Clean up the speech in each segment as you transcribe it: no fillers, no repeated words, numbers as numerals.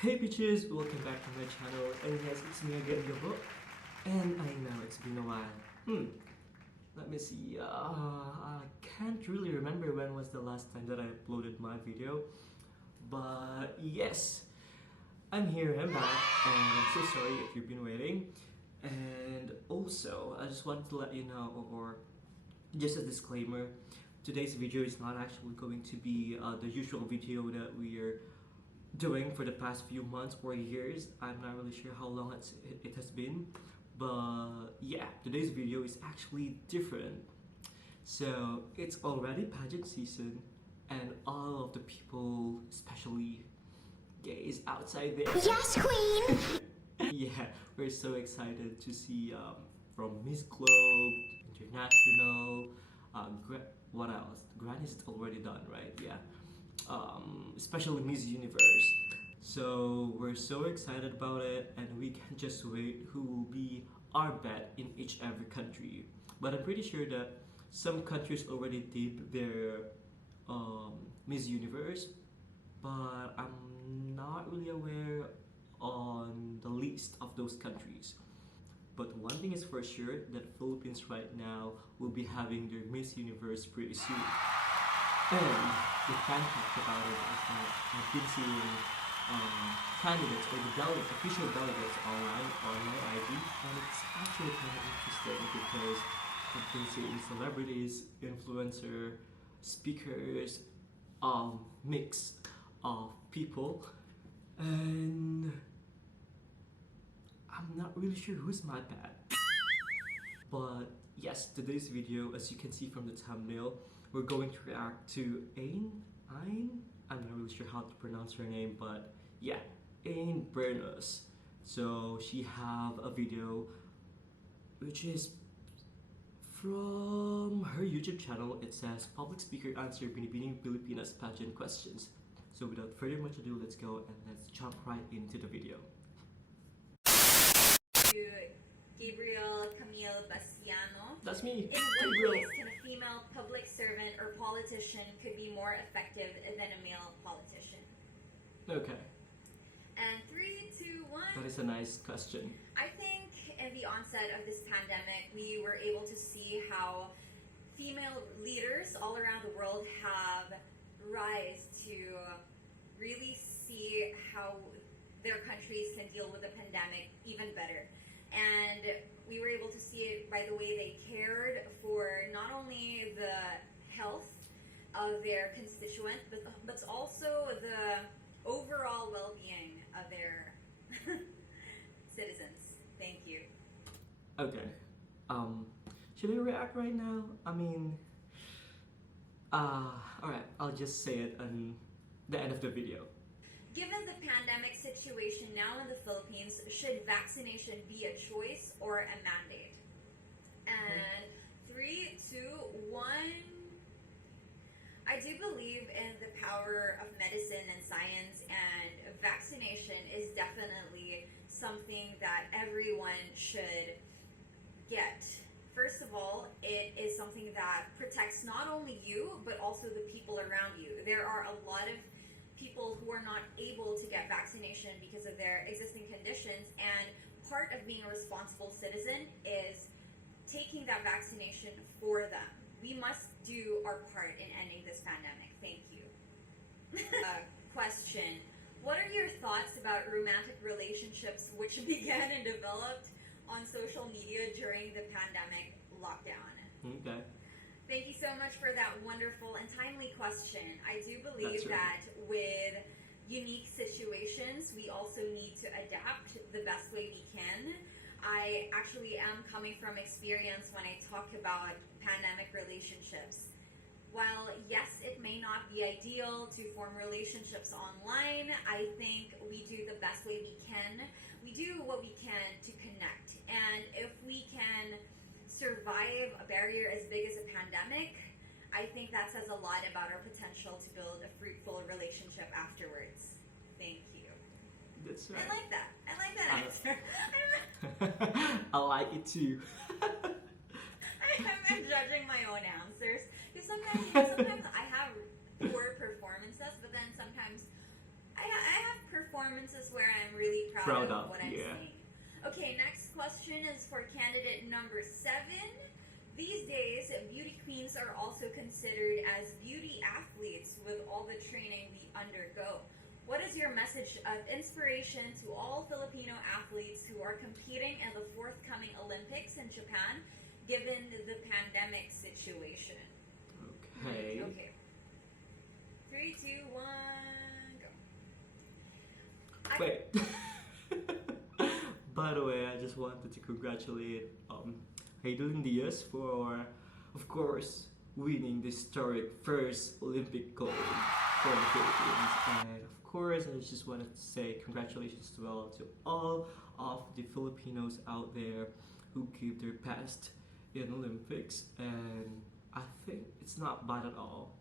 Hey bitches, welcome back to my channel, and yes, it's me again, Yobo. And I know it's been a while. Let me see. I can't really remember when was the last time that I uploaded my video, but yes, I'm here. I'm back, and I'm so sorry if you've been waiting. And also, I just wanted to let you know, or just a disclaimer, today's video is not actually going to be the usual video that we are doing for the past few months or years. I'm not really sure how long it has been, but yeah, today's video is actually different. So it's already pageant season, and all of the people, especially gays outside there, yes, queen. yeah, we're so excited to see from Miss Globe, International, what else? Grand is already done, right? Yeah. Especially Miss Universe. So we're so excited about it, and we can just wait who will be our bet in each every country. But I'm pretty sure that some countries already did their Miss Universe, but I'm not really aware on the list of those countries. But one thing is for sure, that Philippines right now will be having their Miss Universe pretty soon. And the fun fact about it is that I've been seeing candidates or the delegates, official delegates online on my ID, and it's actually kind of interesting because I've been seeing celebrities, influencer, speakers, mix of people, and I'm not really sure who's my bad. But yes, today's video, as you can see from the thumbnail, we're going to react to AYN. I'm not really sure how to pronounce her name, but yeah, AYN BERNOS. So she have a video which is from her YouTube channel. It says Public Speaker Answer Binibining Pilipinas Pageant Questions. So without further much ado, let's go and let's jump right into the video. Gabriel Camille Bastiano. That's me. In what Gabriel. ways can a female public servant or politician could be more effective than a male politician? Okay. And 3, 2, 1. That is a nice question. I think in the onset of this pandemic, we were able to see how female leaders all around the world have rise to really see how their countries can deal with the pandemic even better. And we were able to see it by the way they cared for not only the health of their constituent, but also the overall well-being of their citizens. Thank you. Okay. Should I react right now? I mean, alright, I'll just say it on the end of the video. Given the pandemic situation now in the Philippines, should vaccination be a choice or a mandate? And 3, 2, 1. I do believe in the power of medicine and science, and vaccination is definitely something that everyone should get. First of all, it is something that protects not only you, but also the people around you. There are a lot of people who are not able to get vaccination because of their existing conditions, and part of being a responsible citizen is taking that vaccination for them. We must do our part in ending this pandemic. Thank you. Question. What are your thoughts about romantic relationships which began and developed on social media during the pandemic lockdown? Okay. Thank you so much for that wonderful and timely question. I do believe That's right. that with unique situations, we also need to adapt the best way we can. I actually am coming from experience when I talk about pandemic relationships. While yes, it may not be ideal to form relationships online, I think we do the best way we can. We do what we can to connect. And if we can survive a barrier as big as a pandemic, I think that says a lot about our potential to build a fruitful relationship afterwards. Thank you. That's right. I like that. I like that answer. I like it too. I'm judging my own answers. Because sometimes I have poor performances, but then sometimes I have performances proud of what I'm yeah. seeing. Okay, next question is for candidate number 7. These days, beauty queens are also considered as beauty athletes with all the training we undergo. What is your message of inspiration to all Filipino athletes who are competing in the forthcoming Olympics in Japan, given the pandemic situation? Okay. Okay. 3, 2, 1, go. Wait. By the way, I just wanted to congratulate Haydn Diaz for, of course, winning the historic first Olympic gold for the Philippines. And of course, I just wanted to say congratulations as well to all of the Filipinos out there who gave their best in Olympics. And I think it's not bad at all.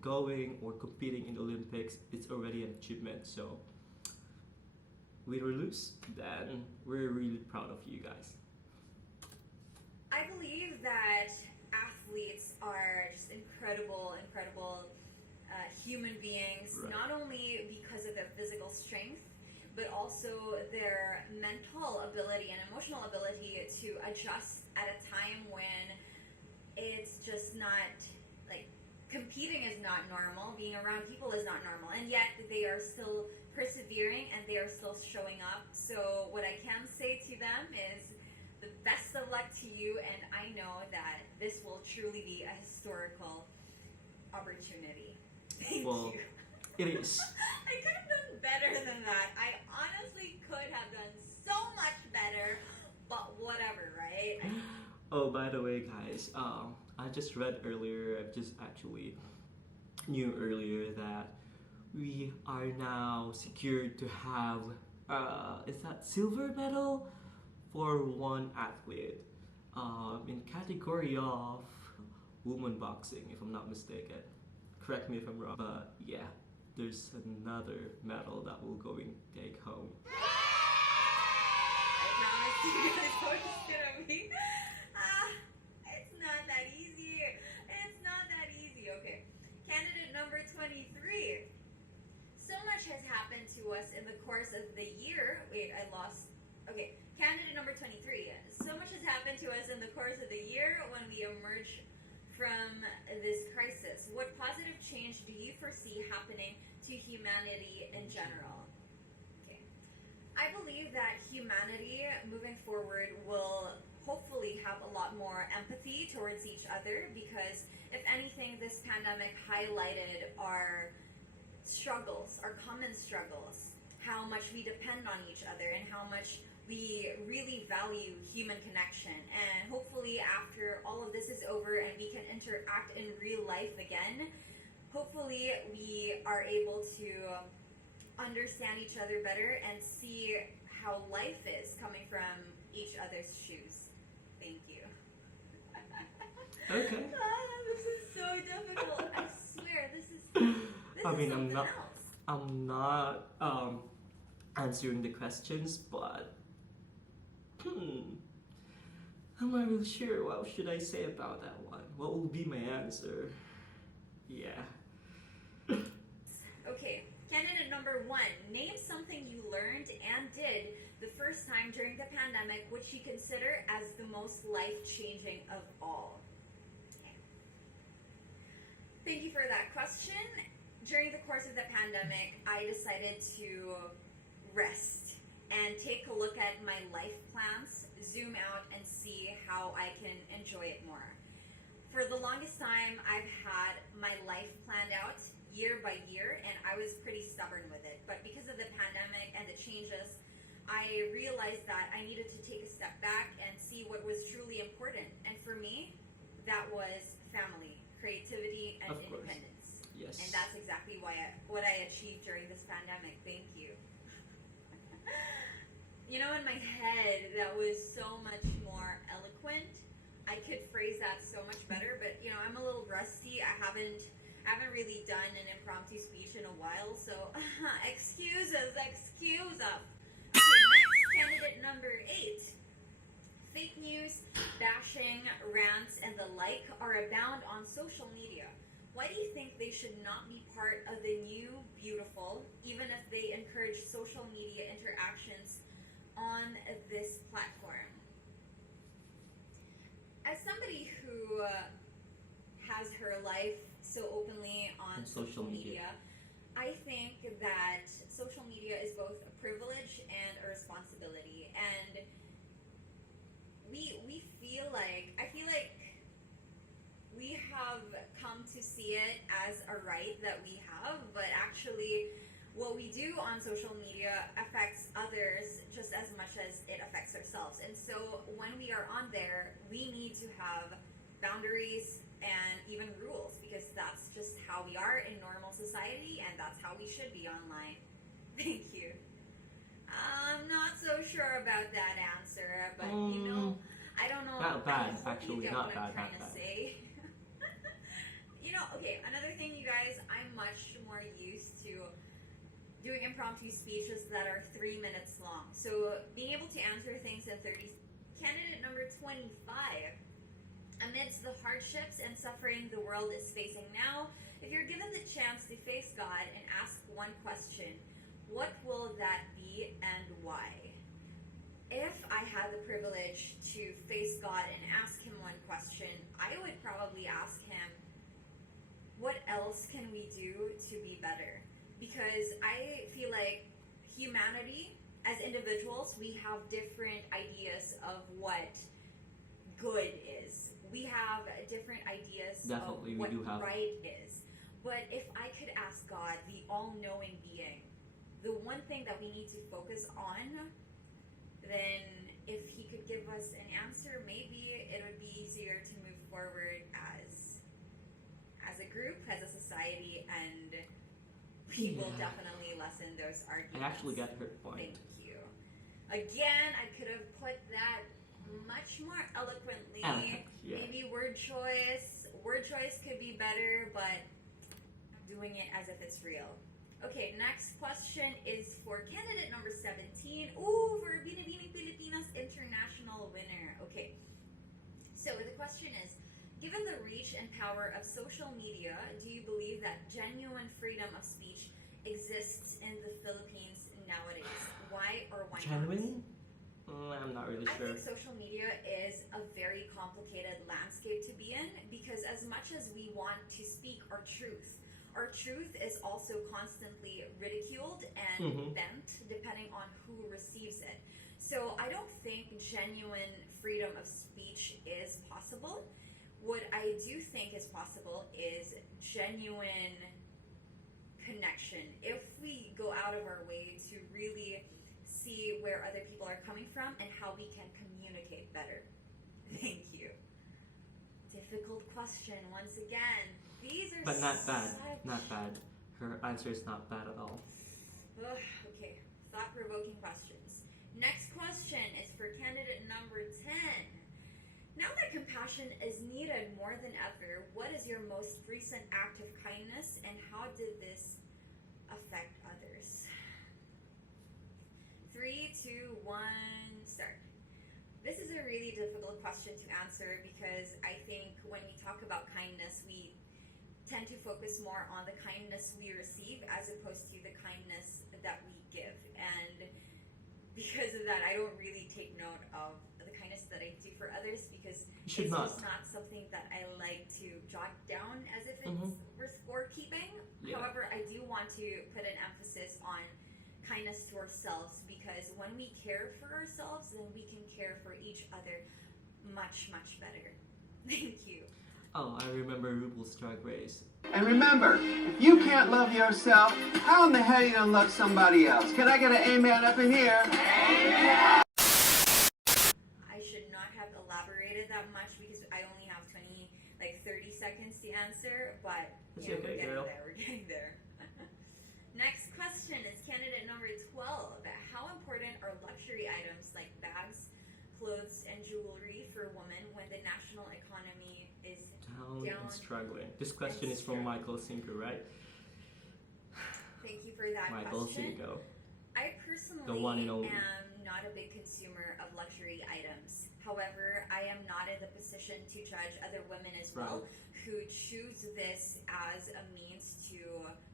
Going or competing in the Olympics, it's already an achievement. So, win or lose, then we're really proud of you guys. I believe that athletes are just incredible human beings, Right. not only because of their physical strength, but also their mental ability and emotional ability to adjust at a time when it's just not, like, competing is not normal, being around people is not normal, and yet they are still persevering and they are still showing up. So what I can say to them is the best of luck to you, and I know that this will truly be a historical opportunity. Thank Well, you. it is. I could have done better than that. I honestly could have done so much better, but whatever, right? Oh, by the way, guys, I just read earlier, I just actually knew earlier that we are now secured to have, is that silver medal for one athlete in category of women boxing, if I'm not mistaken. Correct me if I'm wrong, but yeah, there's another medal that we'll going to take home. I promise you guys what it's gonna be. It's not that easy. It's not that easy. Okay. Candidate number 23. So much has happened to us in the course of the year. Wait, I lost. Okay. Candidate number 23. So much has happened to us in the course of the year when we emerge from this crisis. What positive change do you foresee happening to humanity in general? Okay. I believe that humanity moving forward will hopefully have a lot more empathy towards each other, because if anything, this pandemic highlighted our struggles, our common struggles, how much we depend on each other and how much we really value human connection. And hopefully after all of this is over and we can interact in real life again, hopefully we are able to understand each other better and see how life is coming from each other's shoes. Thank you. Okay. This is so difficult. I swear, this is I mean, something else. I'm not answering the questions, but I'm not really sure. What should I say about that one? What will be my answer? Yeah. Okay, candidate number 1. Name something you learned and did the first time during the pandemic which you consider as the most life-changing of all. Okay. Thank you for that question. During the course of the pandemic, I decided to rest and take a look at my life plans, zoom out, and see how I can enjoy it more. For the longest time, I've had my life planned out year by year, and I was pretty stubborn with it. But because of the pandemic and the changes, I realized that I needed to take a step back and see what was truly important. And for me, that was family, creativity, and Of course. independence. Yes. And that's exactly what I achieved during this pandemic. Thank you. You know, in my head, that was so much more eloquent. I could phrase that so much better, but you know, I'm a little rusty. I haven't really done an impromptu speech in a while, so excuse us. Okay, next, candidate number 8. Fake news, bashing, rants, and the like are abound on social media. Why do you think they should not be part of the new beautiful, even if they encourage social media interactions media, I think that social media is both a privilege and a responsibility. And we feel like, I feel like we have come to see it as a right that we have, but actually what we do on social media affects others just as much as it affects ourselves. And so when we are on there, we need to have boundaries and even rules, because that's just how we are in normal society, and that's how we should be online. Thank you. I'm not so sure about that answer, but I don't know. Not bad, I hope actually, you get not what I'm bad, trying not to bad. say. Okay, another thing, you guys, I'm much more used to doing impromptu speeches that are 3 minutes long. So being able to answer things in 30. Candidate number 25. Amidst the hardships and suffering the world is facing now, if you're given the chance to face God and ask one question, what will that be and why? If I had the privilege to face God and ask him one question, I would probably ask him, what else can we do to be better? Because I feel like humanity, as individuals, we have different ideas of what good is. We have different ideas Definitely, of we what do have. right is. But if I could ask God, the all-knowing being, the one thing that we need to focus on, then if he could give us an answer, maybe it would be easier to move forward as a group, as a society, and we will definitely lessen those arguments. I actually get her point. Thank you. Again, I could have put that much more eloquently. Yeah. Maybe word choice could be better, but I'm doing it as if it's real. Okay, next question is for candidate number 17. Ooh, for Binibining Pilipinas International winner. Okay, so the question is, given the reach and power of social media, do you believe that genuine freedom of speech exists in the Philippines nowadays? Why or why not? Genuine? I'm not really I sure. think social media is a very complicated landscape to be in, because as much as we want to speak our truth is also constantly ridiculed and bent depending on who receives it. So I don't think genuine freedom of speech is possible. What I do think is possible is genuine connection. If we go out of our way to really see where other people are coming from and how we can communicate better. Thank you. Difficult question once again. These are But not bad. Not bad. Her answer is not bad at all. Ugh, okay, thought-provoking questions. Next question is for candidate number 10. Now that compassion is needed more than ever, what is your most recent act of kindness and how did this affect others? 3, 2, 1, start. This is a really difficult question to answer because I think when we talk about kindness, we tend to focus more on the kindness we receive as opposed to the kindness that we give. And because of that, I don't really take note of the kindness that I do for others because it's just not something that I like to jot down as if it's for scorekeeping. Yeah. However, I do want to put an emphasis on kindness to ourselves, because when we care for ourselves, then we can care for each other much, much better. Thank you. Oh, I remember RuPaul's Drag Race. And remember, if you can't love yourself, how in the hell are you gonna love somebody else? Can I get an amen up in here? I should not have elaborated that much because I only have 30 seconds to answer, but It's we're okay, getting girl. there, we're getting there. Next question is candidate number 12. How important are luxury items like bags, clothes, and jewelry for women when the national economy is Down and struggling. This question is from Michael Cinco, right? Thank you for that Michael question. Cinco. I personally The one and only. am not a big consumer of luxury items. However, I am not in the position to judge other women as well who choose this as a means to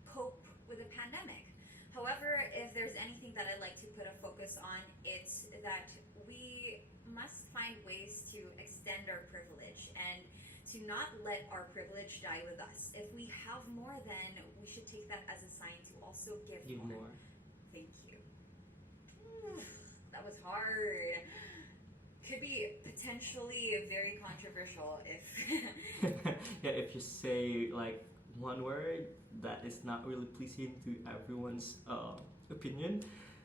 cope with a pandemic. However, if there's anything that I'd like to put a focus on, it's that we must find ways to extend our privilege and to not let our privilege die with us. If we have more, then we should take that as a sign to also give Give more. more. Thank you. That was hard. Could be potentially very controversial if Yeah, if you say like one word that is not really pleasing to everyone's opinion,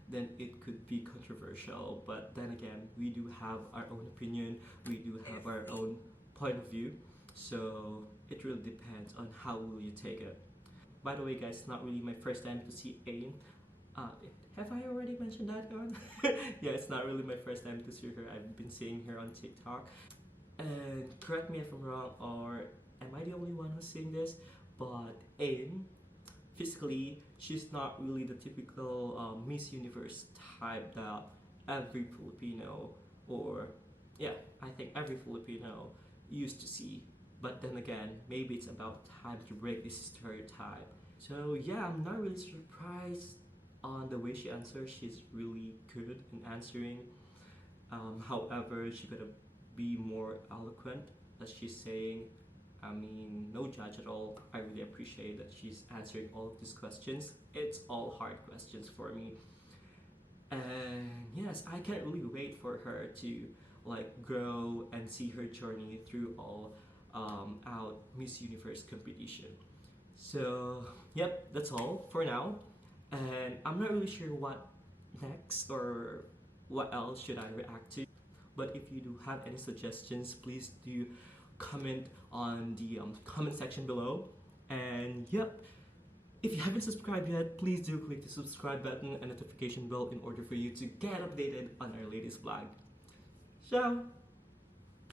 then it could be controversial. But then again, we do have our own opinion, we do have our own point of view, so it really depends on how will you take it. By the way, guys, it's not really my first time to see AYN. Have I already mentioned that, Gon? Yeah, it's not really my first time to see her. I've been seeing her on TikTok. And correct me if I'm wrong, or am I the only one who's seeing this? But AYN, physically, she's not really the typical Miss Universe type that every Filipino, or yeah, I think every Filipino used to see. But then again, maybe it's about time to break this stereotype. So yeah, I'm not really surprised on the way she answers. She's really good in answering. However, she gotta be more eloquent as she's saying. I mean, no judge at all. I really appreciate that she's answering all of these questions. It's all hard questions for me. And yes, I can't really wait for her to like grow and see her journey through all out Miss Universe competition. So yep, that's all for now. And I'm not really sure what next or what else should I react to. But if you do have any suggestions, please do comment on the comment section below. And yep, if you haven't subscribed yet, please do click the subscribe button and notification bell in order for you to get updated on our latest vlog. Ciao!